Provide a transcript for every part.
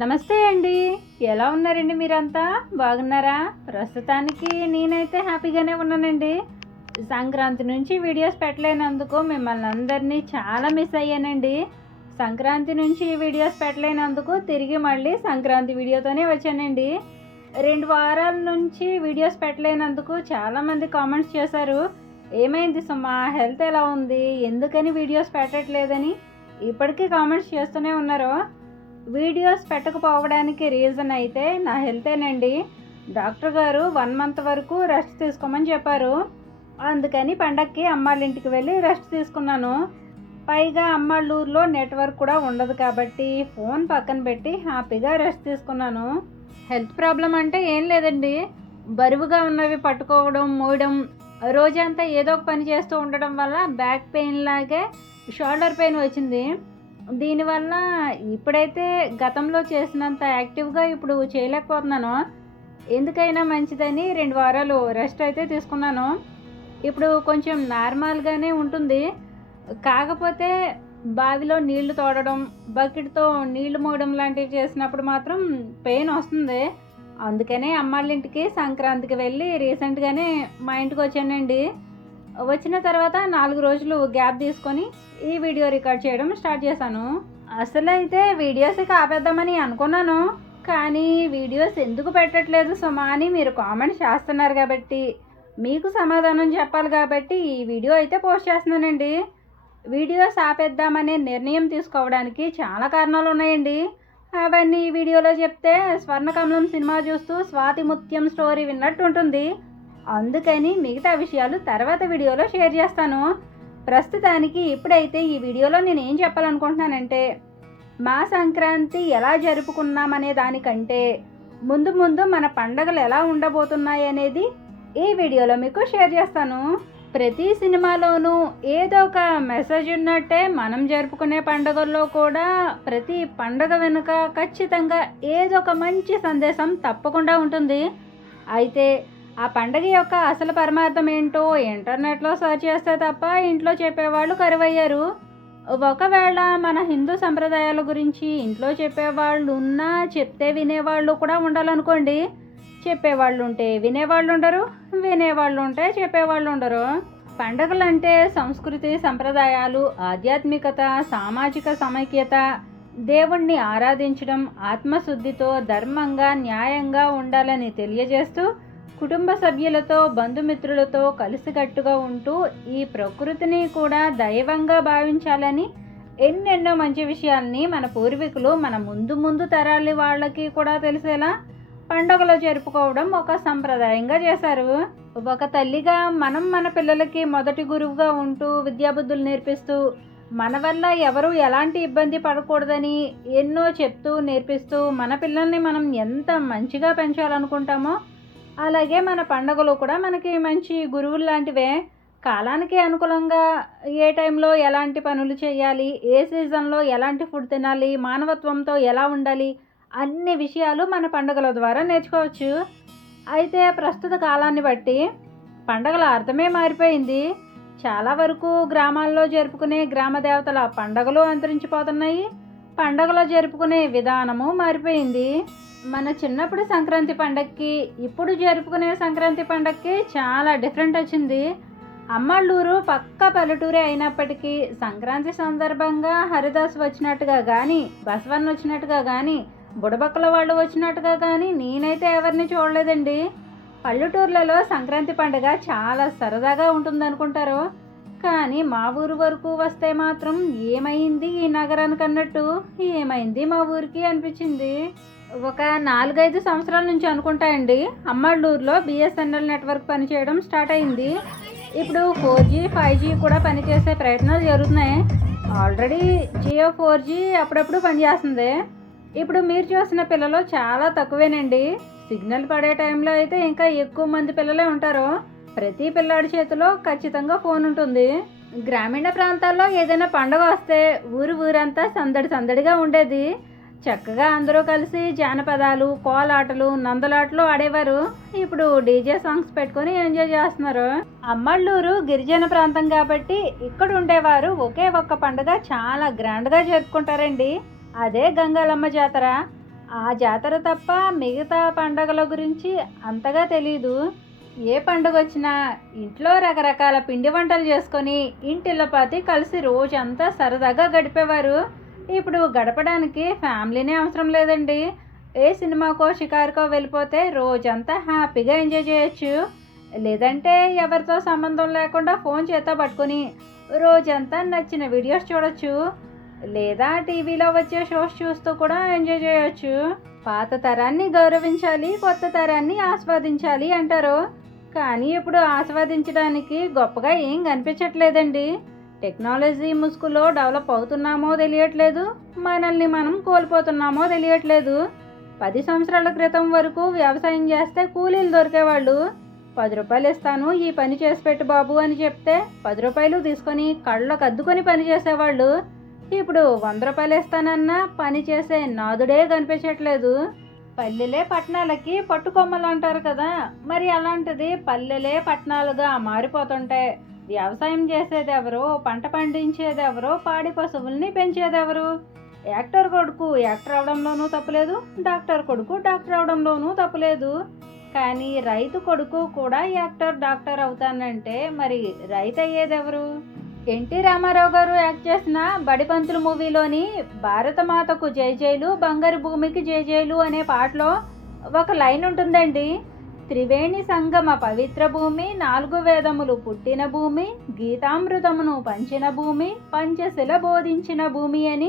నమస్తే అండి. ఎలా ఉన్నారండి? మీరంతా బాగున్నారా? ప్రస్తుతానికి నేనైతే హ్యాపీగానే ఉన్నానండి. సంక్రాంతి నుంచి వీడియోస్ పెట్టలేనందుకు మిమ్మల్ని అందరినీ చాలా మిస్ అయ్యానండి. సంక్రాంతి నుంచి వీడియోస్ పెట్టలేనందుకు తిరిగి మళ్ళీ సంక్రాంతి వీడియోతోనే వచ్చానండి. 2 వారాల నుంచి వీడియోస్ పెట్టలేనందుకు చాలామంది కామెంట్స్ చేశారు. ఏమైంది సుమా, హెల్త్ ఎలా ఉంది, ఎందుకని వీడియోస్ పెట్టట్లేదని ఇప్పటికీ కామెంట్స్ చేస్తూనే ఉన్నారు. వీడియోస్ పెట్టకపోవడానికి రీజన్ అయితే నా హెల్తేనండి. డాక్టర్ గారు 1 మంత్ వరకు రెస్ట్ తీసుకోమని చెప్పారు. అందుకని పండక్కి అమ్మాళ్ళ ఇంటికి వెళ్ళి రెస్ట్ తీసుకున్నాను. పైగా అమ్మాళ్ళ ఊర్లో నెట్వర్క్ కూడా ఉండదు కాబట్టి ఫోన్ పక్కన పెట్టి హ్యాపీగా రెస్ట్ తీసుకున్నాను. హెల్త్ ప్రాబ్లం అంటే ఏం లేదండి, బరువుగా ఉన్నవి పట్టుకోవడం, మోయడం, రోజంతా ఏదో ఒక పని చేస్తూ ఉండడం వల్ల బ్యాక్ పెయిన్ లాగే షోల్డర్ పెయిన్ వచ్చింది. దీనివల్ల ఇప్పుడైతే గతంలో చేసినంత యాక్టివ్గా ఇప్పుడు చేయలేకపోతున్నాను. ఎందుకైనా మంచిదని 2 వారాలు రెస్ట్ అయితే తీసుకున్నాను. ఇప్పుడు కొంచెం నార్మల్గానే ఉంటుంది. కాకపోతే బావిలో నీళ్లు తోడడం, బకెట్తో నీళ్లు మోయడం లాంటివి చేసినప్పుడు మాత్రం పెయిన్ వస్తుంది. అందుకనే అమ్మాళ్ళ ఇంటికి సంక్రాంతికి వెళ్ళి రీసెంట్గానే మా ఇంటికి వచ్చానండి. వచ్చిన తర్వాత 4 రోజులు గ్యాప్ తీసుకొని ఈ వీడియో రికార్డ్ చేయడం స్టార్ట్ చేశాను. అసలు అయితే వీడియోస్ ఆపేద్దామని అనుకున్నాను, కానీ వీడియోస్ ఎందుకు పెట్టట్లేదు సుమా అని మీరు కామెంట్స్ చేస్తున్నారు కాబట్టి మీకు సమాధానం చెప్పాలి కాబట్టి ఈ వీడియో అయితే పోస్ట్ చేస్తున్నానండి. వీడియోస్ ఆపేద్దామనే నిర్ణయం తీసుకోవడానికి చాలా కారణాలు ఉన్నాయండి. అవన్నీ ఈ వీడియోలో చెప్తే స్వర్ణకమలం సినిమా చూస్తూ స్వాతి ముత్యం స్టోరీ విన్నట్టు ఉంటుంది. అందుకని మిగతా విషయాలు తర్వాత వీడియోలో షేర్ చేస్తాను. ప్రస్తుతానికి ఇప్పుడైతే ఈ వీడియోలో నేను ఏం చెప్పాలనుకుంటున్నానంటే, మా సంక్రాంతి ఎలా జరుపుకున్నామనే దానికంటే ముందు ముందు మన పండగలు ఎలా ఉండబోతున్నాయి అనేది ఈ వీడియోలో మీకు షేర్ చేస్తాను. ప్రతి సినిమాలోనూ ఏదో ఒక మెసేజ్ ఉన్నట్టే మనం జరుపుకునే పండుగల్లో కూడా ప్రతి పండగ వెనుక ఖచ్చితంగా ఏదో ఒక మంచి సందేశం తప్పకుండా ఉంటుంది. అయితే ఆ పండగ యొక్క అసలు పరమార్థం ఏంటో ఇంటర్నెట్లో సర్చ్ చేస్తే తప్ప ఇంట్లో చెప్పేవాళ్ళు కరువయ్యారు. ఒకవేళ మన హిందూ సంప్రదాయాల గురించి ఇంట్లో చెప్పేవాళ్ళు ఉన్నా చెప్తే వినేవాళ్ళు కూడా ఉండాలనుకోండి. చెప్పేవాళ్ళు ఉంటే వినేవాళ్ళు ఉండరు, వినేవాళ్ళు ఉంటే చెప్పేవాళ్ళు ఉండరు. పండగలంటే సంస్కృతి, సంప్రదాయాలు, ఆధ్యాత్మికత, సామాజిక సమైక్యత, దేవుణ్ణి ఆరాధించడం, ఆత్మశుద్ధితో ధర్మంగా న్యాయంగా ఉండాలని తెలియజేస్తూ కుటుంబ సభ్యులతో, బంధుమిత్రులతో కలిసికట్టుగా ఉంటూ ఈ ప్రకృతిని కూడా దైవంగా భావించాలని ఎన్నెన్నో మంచి విషయాల్ని మన పూర్వీకులు మన ముందు తరాలి వాళ్ళకి కూడా తెలిసేలా పండుగలు జరుపుకోవడం ఒక సంప్రదాయంగా చేశారు. ఒక తల్లిగా మనం మన పిల్లలకి మొదటి గురువుగా ఉంటూ విద్యాబుద్ధులు నేర్పిస్తూ మన వల్ల ఎవరు ఎలాంటి ఇబ్బంది పడకూడదని ఎన్నో చెప్తూ నేర్పిస్తూ మన పిల్లల్ని మనం ఎంత మంచిగా పెంచాలనుకుంటామో అలాగే మన పండుగలు కూడా మనకి మంచి గురువులు లాంటివే. కాలానికి అనుకూలంగా ఏ టైంలో ఎలాంటి పనులు చేయాలి, ఏ సీజన్లో ఎలాంటి ఫుడ్ తినాలి, మానవత్వంతో ఎలా ఉండాలి, అన్ని విషయాలు మన పండుగల ద్వారా నేర్చుకోవచ్చు. అయితే ప్రస్తుత కాలాన్ని బట్టి పండుగల అర్థమే మారిపోయింది. చాలా వరకు గ్రామాల్లో జరుపుకునే గ్రామ దేవతల పండుగలు అంతరించిపోతున్నాయి. పండుగలో జరుపుకునే విధానము మారిపోయింది. మన చిన్నప్పుడు సంక్రాంతి పండగకి ఇప్పుడు జరుపుకునే సంక్రాంతి పండగకి చాలా డిఫరెంట్ వచ్చింది. అమ్మాళ్ళూరు పక్క పల్లెటూరే అయినప్పటికీ సంక్రాంతి సందర్భంగా హరిదాస్ వచ్చినట్టుగా కానీ, బసవన్న వచ్చినట్టుగా కానీ, బుడబక్కల వాళ్ళు వచ్చినట్టుగా కానీ నేనైతే ఎవరిని చూడలేదండి. పల్లెటూర్లలో సంక్రాంతి పండుగ చాలా సరదాగా ఉంటుందనుకుంటారు, కానీ మా ఊరు వరకు వస్తే మాత్రం ఏమైంది ఈ నగరానికి అన్నట్టు ఏమైంది మా ఊరికి అనిపించింది. ఒక 4-5 సంవత్సరాల నుంచి అనుకుంటా అండి, అమ్మళ్ళూరులో బిఎస్ఎన్ఎల్ నెట్వర్క్ పనిచేయడం స్టార్ట్ అయింది. ఇప్పుడు 4G 5G కూడా పనిచేసే ప్రయత్నాలు జరుగుతున్నాయి. ఆల్రెడీ జియో 4G అప్పుడప్పుడు పనిచేస్తుంది. ఇప్పుడు మీరు చూసిన పిల్లలు చాలా తక్కువేనండి. సిగ్నల్ పడే టైంలో అయితే ఇంకా ఎక్కువ మంది పిల్లలే ఉంటారు. ప్రతి పిల్లాడి చేతిలో ఖచ్చితంగా ఫోన్ ఉంటుంది. గ్రామీణ ప్రాంతాల్లో ఏదైనా పండుగ వస్తే ఊరంతా సందడి సందడిగా ఉండేది. చక్కగా అందరూ కలిసి జానపదాలు, కోలాటలు, నందలాటలు ఆడేవారు. ఇప్పుడు డీజే సాంగ్స్ పెట్టుకొని ఎంజాయ్ చేస్తున్నారు. అమ్మళ్ళూరు గిరిజన ప్రాంతం కాబట్టి ఇక్కడ ఉండేవారు ఒకే ఒక్క పండుగ చాలా గ్రాండ్గా జరుపుకుంటారండి. అదే గంగాలమ్మ జాతర. ఆ జాతర తప్ప మిగతా పండగల గురించి అంతగా తెలీదు. ఏ పండుగ వచ్చినా ఇంట్లో రకరకాల పిండి వంటలు చేసుకొని ఇంటిల్లపాతి కలిసి రోజంతా సరదాగా గడిపేవారు. ఇప్పుడు గడపడానికి ఫ్యామిలీనే అవసరం లేదండి. ఏ సినిమాకో షికారుకో వెళ్ళిపోతే రోజంతా హ్యాపీగా ఎంజాయ్ చేయొచ్చు. లేదంటే ఎవరితో సంబంధం లేకుండా ఫోన్ చేత పట్టుకొని రోజంతా నచ్చిన వీడియోస్ చూడొచ్చు. లేదా టీవీలో వచ్చే షోస్ చూస్తూ కూడా ఎంజాయ్ చేయొచ్చు. పాత తరాన్ని గౌరవించాలి, కొత్త తరాన్ని ఆస్వాదించాలి అంటారు. కానీ ఇప్పుడు ఆస్వాదించడానికి గొప్పగా ఏం కనిపించట్లేదండి. టెక్నాలజీ ముసుగులో డెవలప్ అవుతున్నామో తెలియట్లేదు, మనల్ని మనం కోల్పోతున్నామో తెలియట్లేదు. 10 సంవత్సరాల క్రితం వరకు వ్యవసాయం చేస్తే కూలీలు దొరికేవాళ్ళు. 10 రూపాయలు ఇస్తాను, ఈ పని చేసి పెట్టు బాబు అని చెప్తే 10 రూపాయలు తీసుకొని కళ్ళకు అద్దుకొని పని చేసేవాళ్ళు. ఇప్పుడు 100 రూపాయలు ఇస్తానన్నా పని చేసే నాదుడే కనిపించట్లేదు. పల్లెలే పట్టణాలకి పట్టుకొమ్మలు అంటారు కదా, మరి అలాంటిది పల్లెలే పట్టణాలుగా మారిపోతుంటే వ్యవసాయం చేసేది ఎవరు, పంట పండించేది ఎవరు, పాడి పశువుల్ని పెంచేది ఎవరు? యాక్టర్ కొడుకు యాక్టర్ అవడంలోనూ తప్పులేదు, డాక్టర్ కొడుకు డాక్టర్ అవడంలోనూ తప్పులేదు. కానీ రైతు కొడుకు కూడా యాక్టర్ డాక్టర్ అవుతానంటే మరి రైతు అయ్యేది ఎవరు? ఎన్టీ రామారావు గారు యాక్ట్ చేసిన బడిపంతులు మూవీలోని భారతమాతకు జై జైలు, బంగారు భూమికి జై జైలు అనే పాటలో ఒక లైన్ ఉంటుందండి. త్రివేణి సంగమ పవిత్ర భూమి, 4 వేదములు పుట్టిన భూమి, గీతామృతమును పంచిన భూమి, పంచశిల బోధించిన భూమి అని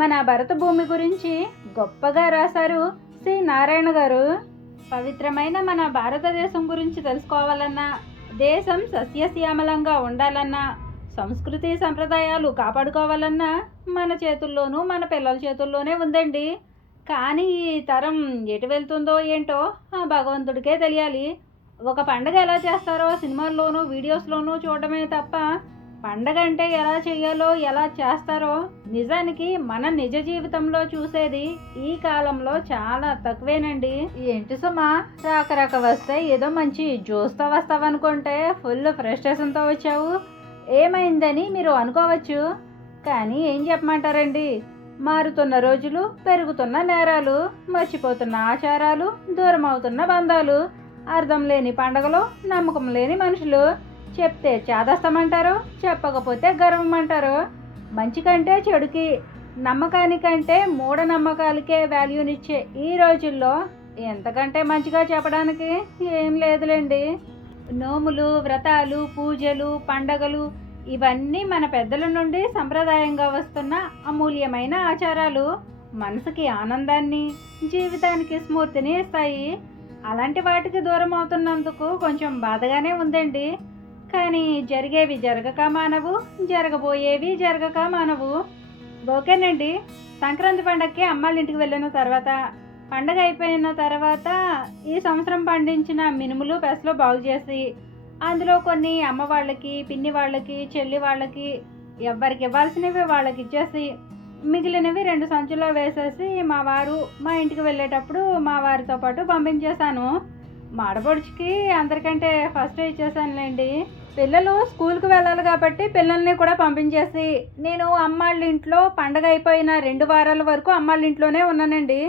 మన భరత భూమి గురించి గొప్పగా రాశారు సి నారాయణ గారు. పవిత్రమైన మన భారతదేశం గురించి తెలుసుకోవాలన్నా, దేశం సస్యశ్యామలంగా ఉండాలన్నా, సంస్కృతి సంప్రదాయాలు కాపాడుకోవాలన్నా మన చేతుల్లోనూ మన పిల్లల చేతుల్లోనే ఉందండి. కానీ ఈ తరం ఎటు వెళ్తుందో ఏంటో ఆ భగవంతుడికే తెలియాలి. ఒక పండగ ఎలా చేస్తారో సినిమాల్లోనూ వీడియోస్లోనూ చూడడమే తప్ప పండగ అంటే ఎలా చేయాలో ఎలా చేస్తారో నిజానికి మన నిజ జీవితంలో చూసేది ఈ కాలంలో చాలా తక్కువేనండి. ఏంటి సుమా రాక వస్తే ఏదో మంచి జోస్తో వస్తావనుకుంటే ఫుల్ ఫ్రస్ట్రేషన్తో వచ్చావు, ఏమైందని మీరు అనుకోవచ్చు. కానీ ఏం చెప్పమంటారండి, మారుతున్న రోజులు, పెరుగుతున్న నేరాలు, మర్చిపోతున్న ఆచారాలు, దూరం అవుతున్న బంధాలు, అర్థం లేని పండగలు, నమ్మకం లేని మనుషులు. చెప్తే చేదస్తామంటారు, చెప్పకపోతే గర్వం అంటారు. మంచి కంటే చెడుకి, నమ్మకానికంటే మూఢనమ్మకాలకే వాల్యూనిచ్చే ఈ రోజుల్లో ఎంతకంటే మంచిగా చెప్పడానికి ఏం లేదులేండి. నోములు, వ్రతాలు, పూజలు, పండగలు ఇవన్నీ మన పెద్దల నుండి సంప్రదాయంగా వస్తున్న అమూల్యమైన ఆచారాలు. మనసుకి ఆనందాన్ని, జీవితానికి స్ఫూర్తిని ఇస్తాయి. అలాంటి వాటికి దూరం అవుతున్నందుకు కొంచెం బాధగానే ఉందండి. కానీ జరిగేవి జరగక మానవు, జరగబోయేవి జరగక మానవు. ఓకేనండి. సంక్రాంతి పండగకి అమ్మాళ్ళ ఇంటికి వెళ్ళిన తర్వాత, పండగ అయిపోయిన తర్వాత ఈ సంవత్సరం పండించిన మినుములు పెసలు బాగు చేసి అందులో కొన్ని అమ్మ వాళ్ళకి, పిన్ని వాళ్ళకి, చెల్లి వాళ్ళకి ఎవరికి ఇవ్వాల్సినవి వాళ్ళకి ఇచ్చేసి మిగిలినవి 2 సంచుల్లో వేసేసి మా వారు మా ఇంటికి వెళ్ళేటప్పుడు మా వారితో పాటు పంపించేశాను. మాడపడుచుకి అందరికంటే ఫస్ట్ ఇచ్చేసానులేండి. పిల్లలు స్కూల్కి వెళ్ళాలి కాబట్టి పిల్లల్ని కూడా పంపించేసి నేను అమ్మాళ్ళ ఇంట్లో పండగ అయిపోయిన 2 వారాల వరకు అమ్మాళ్ళ ఇంట్లోనే ఉన్నానండి.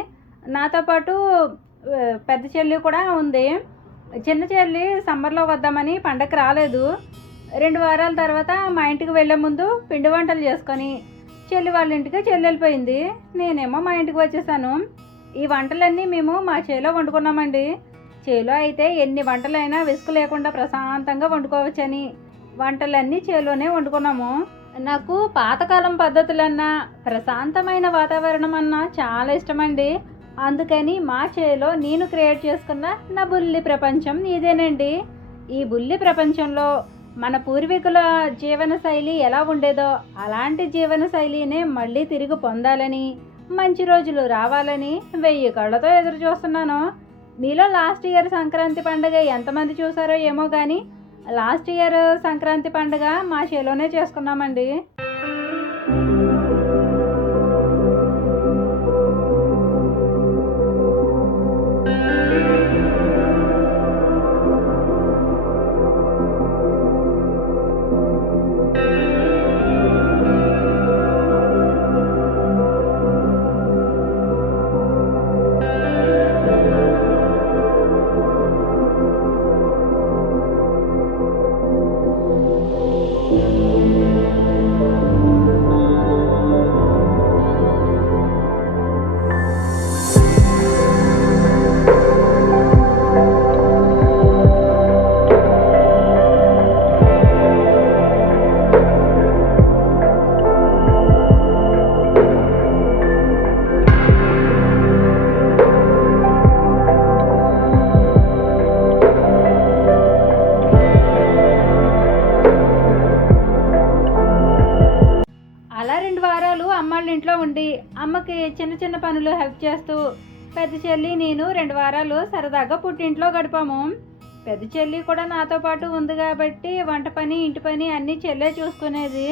నాతో పాటు పెద్ద చెల్లి కూడా ఉంది. చిన్న చెల్లి సమ్మర్లో వద్దామని పండగకి రాలేదు. 2 వారాల తర్వాత మా ఇంటికి వెళ్ళే ముందు పిండి వంటలు చేసుకొని చెల్లి వాళ్ళ ఇంటికి వెళ్ళిపోయింది. నేనేమో మా ఇంటికి వచ్చేసాను. ఈ వంటలన్నీ మేము మా చేలో వండుకున్నామండి. చేలో అయితే ఎన్ని వంటలైనా విసుగు లేకుండా ప్రశాంతంగా వండుకోవచ్చని వంటలన్నీ చేలోనే వండుకున్నాము. నాకు పాతకాలం పద్ధతులన్నా, ప్రశాంతమైన వాతావరణం అన్నా చాలా ఇష్టమండి. అందుకని మా చేలో నేను క్రియేట్ చేసుకున్న నా బుల్లి ప్రపంచం ఇదేనండి. ఈ బుల్లి ప్రపంచంలో మన పూర్వీకుల జీవన శైలి ఎలా ఉండేదో అలాంటి జీవన శైలినే మళ్ళీ తిరిగి పొందాలని, మంచి రోజులు రావాలని 1000 కళ్ళతో ఎదురు చూస్తున్నాను. మీలో లాస్ట్ ఇయర్ సంక్రాంతి పండుగ ఎంతమంది చూసారో ఏమో కానీ లాస్ట్ ఇయర్ సంక్రాంతి పండుగ మా చేలోనే చేసుకున్నామండి. అలా 2 వారాలు అమ్మాళ్ళ ఇంట్లో ఉండి అమ్మకి చిన్న చిన్న పనులు హెల్ప్ చేస్తూ పెద్ద చెల్లి నేను 2 వారాలు సరదాగా పుట్టింట్లో గడిపాము. పెద్ద చెల్లి కూడా నాతో పాటు ఉంది కాబట్టి వంట పని, ఇంటి పని అన్నీ చెల్లే చూసుకునేది.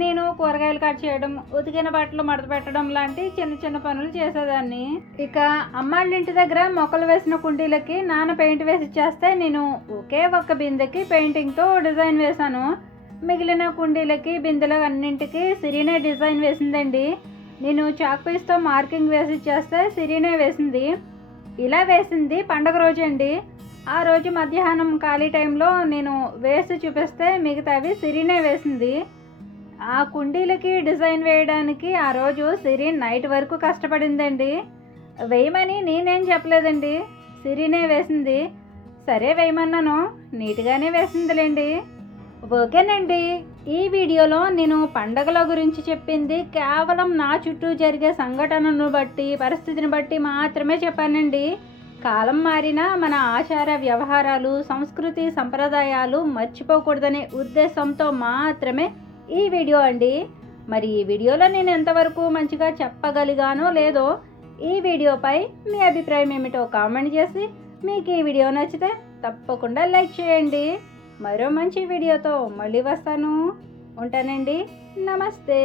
నేను కూరగాయలు కట్ చేయడం, ఉతికిన బట్టలు మడత పెట్టడం లాంటి చిన్న చిన్న పనులు చేసేదాన్ని. ఇక అమ్మాళ్ళ ఇంటి దగ్గర మొక్కలు వేసిన కుండీలకి నాన్న పెయింట్ వేసి ఇచ్చేస్తే నేను ఒకే ఒక్క బిందెకి పెయింటింగ్తో డిజైన్ వేశాను. మిగిలిన కుండీలకి, బిందెల అన్నింటికి సిరీనే డిజైన్ వేసిందండి. నేను చాక్ పీస్తో మార్కింగ్ వేసి ఇచ్చేస్తే సిరీనే వేసింది. ఇలా వేసింది పండగ రోజు అండి. ఆ రోజు మధ్యాహ్నం ఖాళీ టైంలో నేను వేసి చూపిస్తే మిగతావి సిరీనే వేసింది. ఆ కుండీలకి డిజైన్ వేయడానికి ఆ రోజు సిరి నైట్ వరకు కష్టపడిందండి. వేయమని నేనేం చెప్పలేదండి, సిరీనే వేసింది. సరే వేయమన్నాను, నీట్గానే వేసిందిలేండి. ఓకేనండి, ఈ వీడియోలో నేను పండగల గురించి చెప్పింది కేవలం నా చుట్టూ జరిగే సంఘటనను బట్టి, పరిస్థితిని బట్టి మాత్రమే చెప్పానండి. కాలం మారినా మన ఆచార వ్యవహారాలు, సంస్కృతి, సంప్రదాయాలు మర్చిపోకూడదనే ఉద్దేశంతో మాత్రమే ఈ వీడియో అండి. మరి ఈ వీడియోలో నేను ఎంతవరకు మంచిగా చెప్పగలిగానో లేదో ఈ వీడియోపై మీ అభిప్రాయం ఏమిటో కామెంట్ చేసి, మీకు ఈ వీడియో నచ్చితే తప్పకుండా లైక్ చేయండి. మరో మంచి వీడియోతో మళ్ళీ వస్తాను. ఉంటానండి. నమస్తే.